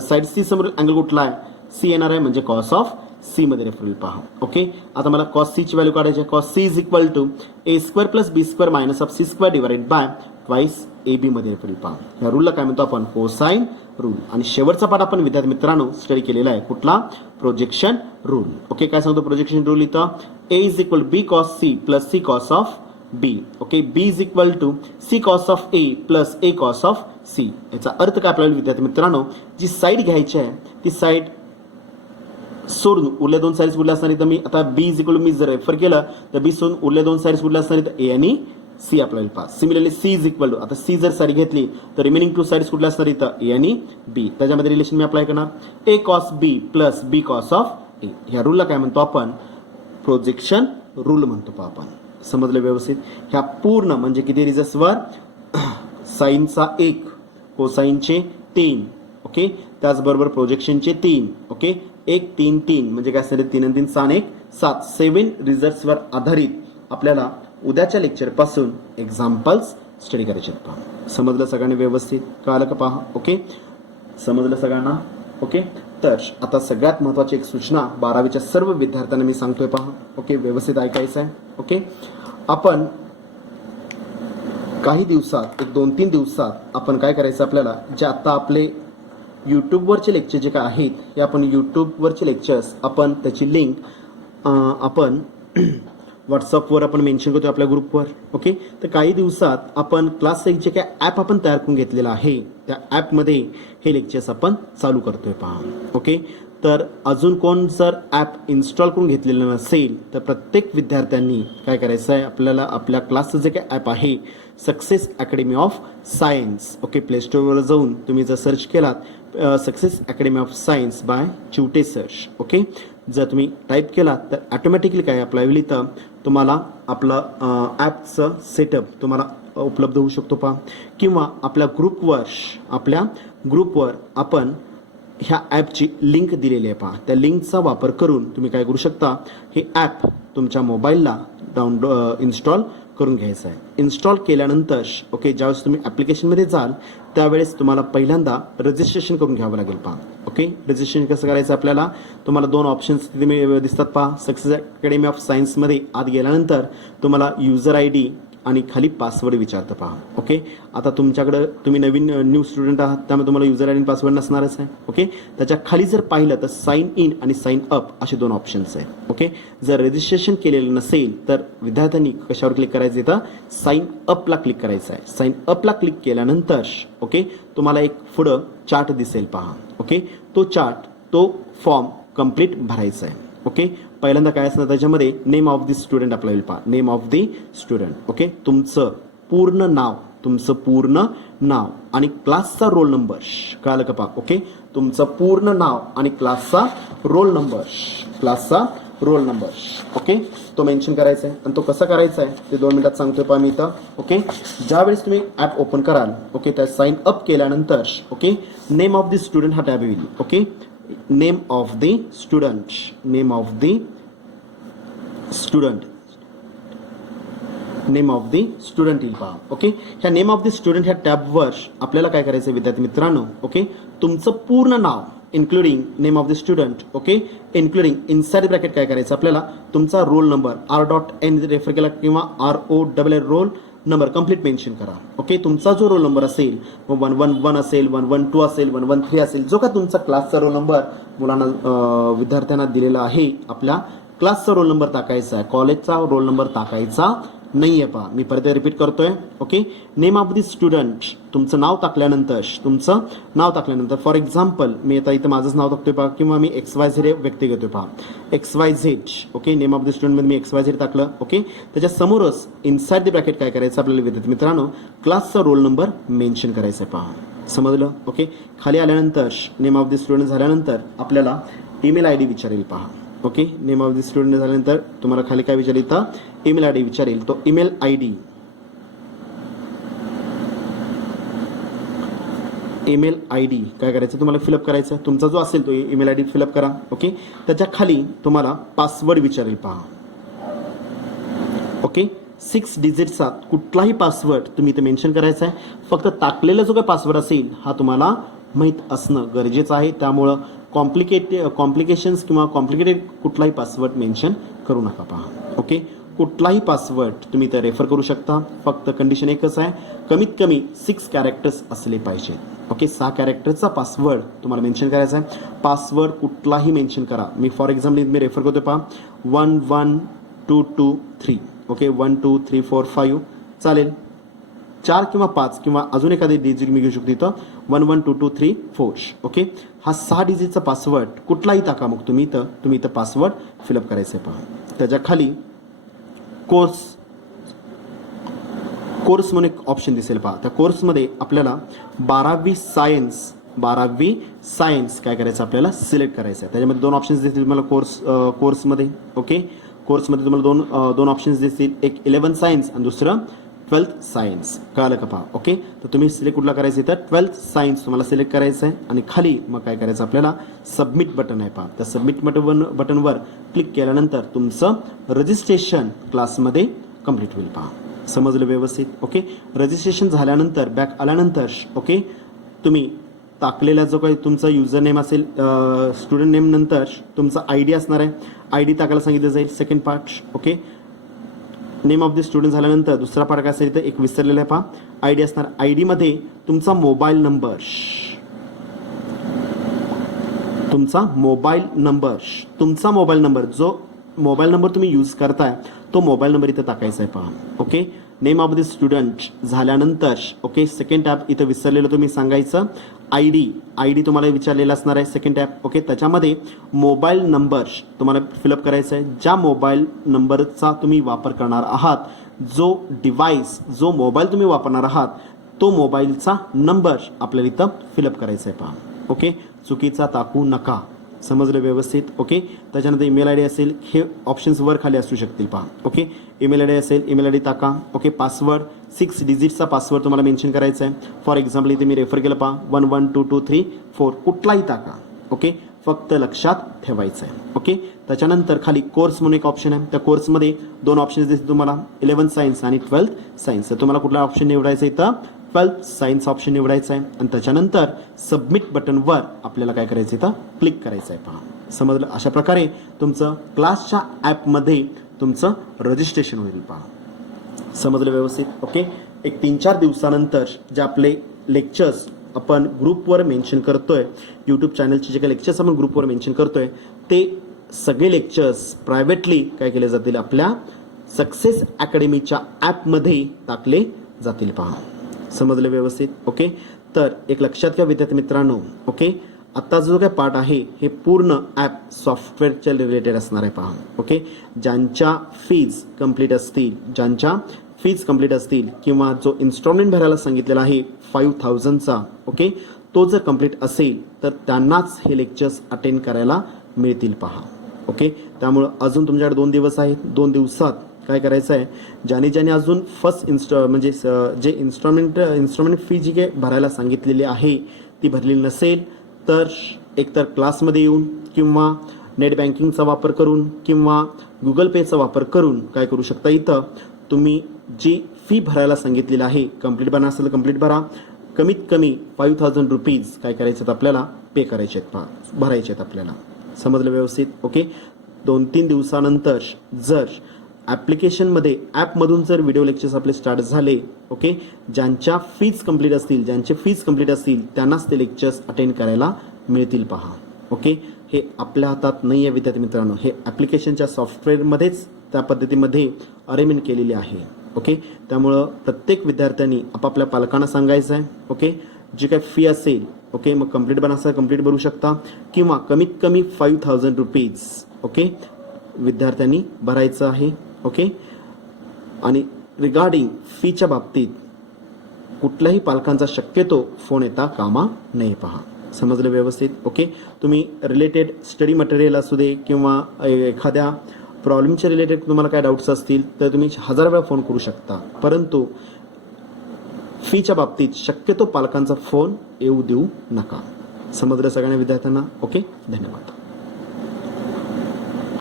साइड सी समोरील अँगल कुठला आहे? सी येणार आहे, म्हणजे कॉस ऑफ सी मध्ये रेफर होईल. पहा, ओके, आता मला कॉस सी ची व्हॅल्यू काढायची आहे. Cos C is equal to A square plus B square minus of C square divided by twice A B मध्ये रेफर होईल. पहा, या रूलला काय म्हणतो आपण? Cosine rule. आणि शेवटचा पाठ आपण विद्यार्थी मित्रांनो स्टडी केलेला आहे, कुठला? Projection rule. ओके, काय सांगतो प्रोजेक्शन रूल इथं? A is equal B cos C plus C cos of B. Okay, B is equal to C cos of A plus A cos of C. याचा अर्थ काय आपल्याला विद्यार्थी मित्रांनो? जी साईड घ्यायची आहे ती साईड सोडून उरल्या दोन साइड्स कुठल्या असणार? तर मी आता बी इज इक्वल टू मी जर रेफर केलं तर बी सोडून उरल्या दोन साइड्स कुठल्या असणार? तर ए आणि सी आपल्याला पहा. Similarly C is equal to, आता सी जर साईड घेतली तर रिमेनिंग टू साइड्स कुठल्या असणार इथं? ए आणि बी. त्याच्यामध्ये रिलेशन मी अप्लाय करणार, A cos B plus B cos of A. ह्या रूलला काय म्हणतो आपण? प्रोजेक्शन रूल म्हणतो. पहा, आपण समजलं व्यवस्थित? ह्या पूर्ण म्हणजे किती रिझल्ट्सवर? साइनचा 1, कोसाइनचे 3. ओके, त्याचबरोबर प्रोजेक्शनचे 3. ओके, 1 3 3 म्हणजे काय असणार? 3 आणि 3 6 आणि 1 7 7 रिझल्ट्सवर आधारित आपल्याला उद्याच्या लेक्चर पासून एक्झाम्पल्स स्टडी करायचे आहेत. पहा, समजलं सगळ्यांनी व्यवस्थित? कळालं का? पहा, ओके, समजलं सगळ्यांना? ओके, तर आता सगळ्यात महत्त्वाची एक सूचना 12वीच्या सर्व विद्यार्थ्यांना मी सांगतोय. पहा, ओके, व्यवस्थित ऐकायचं आहे. ओके, आपण काही दिवसात, एक 2-3 दिवसात आपण काय करायचं? आपल्याला जे आता आपले यूट्यूबवरचे लेक्चर जे काय आहेत, हे आपण यूट्यूबवरचे लेक्चर्स आपण त्याची लिंक आपण व्हॉट्सअपवर आपण मेन्शन करतो आपल्या ग्रुपवर. ओके, तर काही दिवसात आपण क्लास 1 जे काय ॲप आपण तयार करून घेतलेला आहे त्या ॲपमध्ये हे लेक्चर्स आपण चालू करतोय. पहा, ओके, तर अजून कोण जर ॲप इन्स्टॉल करून घेतलेलं नसेल तर प्रत्येक विद्यार्थ्यांनी काय करायचं आहे? आपल्याला आपल्या क्लासचं जे काय ॲप आहे Success Academy of Science. Okay, play स्टोअरवर जाऊन तुम्ही जर सर्च केलात Success Academy of Science by Chivate search. Okay, जर तुम्ही टाईप केला तर ॲटोमॅटिकली काय आपल्या वेळी तर तुम्हाला आपलं ॲपचं सेटअप तुम्हाला उपलब्ध होऊ शकतो. पहा, किंवा आपल्या ग्रुपवर आपण ह्या ॲपची लिंक दिलेली आहे. पहा, त्या लिंकचा वापर करून तुम्ही काय करू शकता? हे ॲप तुमच्या मोबाईलला इन्स्टॉल करून घ्यायचं आहे. इन्स्टॉल केल्यानंतर ओके, ज्यावेळेस तुम्ही ॲप्लिकेशनमध्ये जाल त्यावेळेस तुम्हाला पहिल्यांदा रजिस्ट्रेशन करून घ्यावं लागेल. पहा, ओके, रजिस्ट्रेशन कसं करायचं? आपल्याला तुम्हाला 2 ऑप्शन्स तिथे दिसतात. पहा, सक्सेस अकॅडमी ऑफ सायन्समध्ये आत गेल्यानंतर तुम्हाला युजर ID आणि खाली पासवर्ड विचारतं. पहा, ओके, आता तुमच्याकडं तुम्ही नवीन न्यू स्टुडंट आहात त्यामुळे तुम्हाला युजर ID आणि पासवर्ड नसणारच आहे. ओके, त्याच्या खाली जर पाहिलं तर साइन इन आणि साइन अप असे 2 ऑप्शन्स आहेत. ओके, जर रजिस्ट्रेशन केलेलं नसेल तर विद्यार्थ्यांनी कशावर क्लिक करायचं? इथं साइन अपला क्लिक करायचं आहे. साइन अपला क्लिक केल्यानंतर ओके, तुम्हाला एक पुढं चार्ट दिसेल. पहा, ओके, तो चार्ट, तो फॉर्म कंप्लीट भरायचा आहे. ओके. पहिल्यांदा काय असणार त्याच्यामध्ये नेम ऑफ द स्टुडंट आपल्याला येईल पहा. Name of the student. Okay. तुमचं पूर्ण नाव आणि क्लासचा रोल नंबर. कळालं का पहा. ओके. तुमचं पूर्ण नाव आणि क्लासचा रोल नंबर. ओके. तो मेन्शन करायचा आहे आणि तो कसा करायचा आहे ते 2 मिनिटात सांगतोय पहा मी इथं. ओके. ज्यावेळेस तुम्ही ॲप ओपन कराल, ओके, त्या साइन अप केल्यानंतर, okay, name of the student हा टॅब येईल. Okay. Name of the student येईल पहा. ओके. ह्या नेम ऑफ द स्टुडंट ह्या टॅबवर आपल्याला काय करायचं विद्यार्थी मित्रांनो, ओके, तुमचं पूर्ण नाव including name of the student, okay, including inside bracket काय करायचं आपल्याला तुमचा रोल नंबर R.N रेफर केला किंवा ROLL roll number complete mention करा. ओके. तुमचा जो रोल नंबर असेल 111 असेल, 112 असेल, 113 असेल, जो का तुमचा क्लासचा रोल नंबर मुलांना विद्यार्थ्यांना दिलेला आहे, आपल्या क्लासचा रोल नंबर टाकायचा आहे, कॉलेजचा रोल नंबर टाकायचा नाहीये पहा. मी परत रिपीट करतोय. Okay. Name of the student तुमचं नाव टाकल्यानंतर फॉर एक्झाम्पल मी आता इथं माझंच नाव टाकतोय पहा किंवा मी XYZ व्यक्ती घेतोय पहा. XYZ. Okay. Name of the स्टुडंटमध्ये मी XYZ टाकलं. ओके. त्याच्या समोरच इनसाइड द ब्रॅकेट काय करायचं आपल्याला विद्यार्थी मित्रांनो क्लासचा रोल नंबर मेन्शन करायचा आहे पहा. समजलं. ओके. खाली आल्यानंतर नेम ऑफ द स्टुडंट झाल्यानंतर आपल्याला ईमेल ID विचारेल पहा. Okay. Name of the student झाल्यानंतर तुम्हाला खाली काय विचारेल तर ईमेल ID विचारेल. तो ईमेल ID काय करायचं तुम्हाला फिलअप करायचं. तुमचा जो असेल तो ईमेल ID फिलअप करा. ओके. त्याच्या खाली तुम्हाला पासवर्ड विचारेल पहा. ओके. 6 डिजिटचा कुठलाही पासवर्ड तुम्ही इथे मेन्शन करायचा आहे. फक्त टाकलेला जो काही पासवर्ड असेल हा तुम्हाला माहीत असणं गरजेचं आहे. त्यामुळं कॉम्प्लिकेशन्स किंवा कॉम्प्लिकेटेड कुठलाही पासवर्ड मेन्शन करू नका पहा. ओके. कुठलाही पासवर्ड तुम्ही इथे रेफर करू शकता. फक्त कंडिशन एकच आहे, कमीत कमी 6 कॅरेक्टर्स असले पाहिजे. ओके. 6 कॅरेक्टरचा पासवर्ड तुम्हाला मेन्शन करायचा आहे. पासवर्ड कुठलाही मेन्शन करा. Me for example me refer करतो पहा 11223. ओके. 1 2 3 4 5 चालेल. 4 किंवा 5 किंवा अजून एखादी डिजिट मी घेऊ शकतो इथं 112234. ओके. हा 6 डिजिटचा पासवर्ड कुठलाही टाका. मग तुम्ही इथं पासवर्ड फिलअप करायचं आहे पहा. त्याच्या खाली कोर्स म्हणून एक ऑप्शन दिसेल पहा. त्या कोर्समध्ये आपल्याला 12वी सायन्स काय करायचं आपल्याला सिलेक्ट करायचं आहे. त्याच्यामध्ये 2 ऑप्शन्स दिसतील तुम्हाला कोर्समध्ये. ओके. कोर्समध्ये तुम्हाला दोन ऑप्शन्स दिसतील, एक 11th सायन्स आणि दुसरं 12th सायन्स. कळालं का पहा. ओके. तर तुम्ही सिलेक्ट कुठला करायचं तर 12th सायन्स तुम्हाला सिलेक्ट करायचं आहे आणि खाली मग काय करायचं आपल्याला सबमिट बटन आहे पहा. त्या सबमिट बटनवर क्लिक केल्यानंतर तुमचं रजिस्ट्रेशन क्लासमध्ये कंप्लीट होईल पहा. समजलं व्यवस्थित. ओके. रजिस्ट्रेशन झाल्यानंतर बॅक आल्यानंतर, ओके, तुम्ही टाकलेला जो काही तुमचा युजर नेम असेल स्टुडंट नेम नंतर तुमचा ID असणार आहे. ID टाकायला सांगितलं जाईल. Second part. Okay. Name of the student झाल्यानंतर दुसरा पार्ट काय असेल तर एक विसरलेला आहे पहा ID असणार. ID मध्ये तुमचा मोबाईल नंबर जो मोबाईल नंबर तुम्ही यूज करताय तो मोबाईल नंबर इथं टाकायचा आहे पहा. Okay. Name of the student झाल्यानंतर, ओके, सेकंड टॅब इथं विसरलेलं तुम्ही सांगायचं. ID तुम्हाला विचारलेला असणार आहे सेकंड टॅब. ओके. त्याच्यामध्ये मोबाईल नंबर तुम्हाला फिलअप करायचा आहे. ज्या मोबाईल नंबरचा तुम्ही वापर करणार आहात, जो मोबाईल तुम्ही वापरणार आहात तो मोबाईलचा नंबर आपल्याला इथं फिलअप करायचा आहे पहा. ओके. चुकीचा टाकू नका. समजलं व्यवस्थित. ओके. त्याच्यानंतर ईमेल ID असेल, हे ऑप्शन्स वर खाली असू शकतील पहा. ओके. ईमेल ID असेल, ईमेल ID टाका. ओके. पासवर्ड 6 डिजिटचा पासवर्ड तुम्हाला मेन्शन करायचा आहे. फॉर एक्झाम्पल इथे मी रेफर केलं पहा 112234 कुठलाही टाका. ओके. फक्त लक्षात ठेवायचं आहे. ओके. त्याच्यानंतर खाली कोर्स म्हणून एक ऑप्शन आहे. त्या कोर्समध्ये 2 ऑप्शन्स दिसतील तुम्हाला, 11th सायन्स आणि 12th सायन्स. तर तुम्हाला कुठला ऑप्शन निवडायचा इथं 12th सायन्स ऑप्शन निवडायचा आहे आणि त्याच्यानंतर सबमिट बटनवर आपल्याला काय करायचं इथं क्लिक करायचं आहे पहा. समजलं. अशा प्रकारे तुमचं क्लासच्या ॲपमध्ये तुमचं रजिस्ट्रेशन होईल पहा. समजलं व्यवस्थित. ओके. एक 3-4 दिवसानंतर जे आपले लेक्चर्स आपण ग्रुपवर मेन्शन करतोय, यूट्यूब चॅनलचे जे काही लेक्चर्स आपण ग्रुपवर मेन्शन करतोय ते सगळे लेक्चर्स प्रायव्हेटली काय केले जातील आपल्या सक्सेस अकॅडमीच्या ॲपमध्ये टाकले जातील पहा. समजलं व्यवस्थित. ओके. तर एक लक्षात घ्या विद्यार्थी मित्रांनो. ओके. आत्ताचा जो काय पार्ट आहे हे पूर्ण ॲप सॉफ्टवेअरच्या रिलेटेड असणार आहे पहा. ओके, ज्यांच्या फीज कंप्लीट असतील किंवा जो इन्स्टॉलमेंट भरायला सांगितलेला आहे 5,000चा, ओके, तो जर कंप्लीट असेल तर त्यांनाच हे लेक्चर्स अटेंड करायला मिळतील पहा. ओके, त्यामुळं अजून तुमच्याकडे 2 दिवस आहेत. 2 दिवसात काय करायचं आहे, ज्याने अजून फर्स्ट म्हणजे जे इन्स्टॉलमेंट फी जी काय भरायला सांगितलेली आहे ती भरलेली नसेल तर एकतर क्लासमध्ये येऊन किंवा नेट बँकिंगचा वापर करून किंवा गुगल पेचा वापर करून काय करू शकता, इथं तुम्ही जी फी भरायला सांगितलेली आहे कंप्लीट भरा असेल कंप्लीट भरा, कमीत कमी 5,000 रुपीज काय करायचे आहेत आपल्याला पे करायचे आहेत पहा, भरायचे आहेत आपल्याला. समजलं व्यवस्थित? ओके, 2-3 दिवसानंतर जर ॲप्लिकेशनमध्ये ॲपमधून जर व्हिडिओ लेक्चर्स आपले स्टार्ट झाले, ओके, ज्यांचे फीज कंप्लीट असतील त्यांनाच ते लेक्चर्स अटेंड करायला मिळतील पहा. ओके, हे आपल्या हातात नाही आहे विद्यार्थी मित्रांनो, हे ॲप्लिकेशनच्या सॉफ्टवेअरमध्येच त्या पद्धतीमध्ये अरेंजमेंट केलेली आहे. ओके, त्यामुळं प्रत्येक विद्यार्थ्यांनी आपापल्या पालकांना सांगायचं आहे. ओके, जी काय फी असेल, ओके, मग कंप्लीट बनायचं कंप्लीट भरू शकता किंवा कमीत कमी 5,000 रुपीज, ओके, विद्यार्थ्यांनी भरायचं आहे. ओके, आणि रिगार्डिंग फीच्या बाबतीत कुठल्याही पालकांचा शक्यतो फोन येता कामा नये पहा. समजलं व्यवस्थित? ओके, तुम्ही रिलेटेड स्टडी मटेरियल असू दे किंवा एखाद्या प्रॉब्लेमच्या रिलेटेड तुम्हाला काय डाऊट्स असतील तर तुम्ही 1000 वेळा फोन करू शकता, परंतु फीच्या बाबतीत शक्यतो पालकांचा फोन येऊ देऊ नका. समजलं सगळ्या विद्यार्थ्यांना? ओके, धन्यवाद.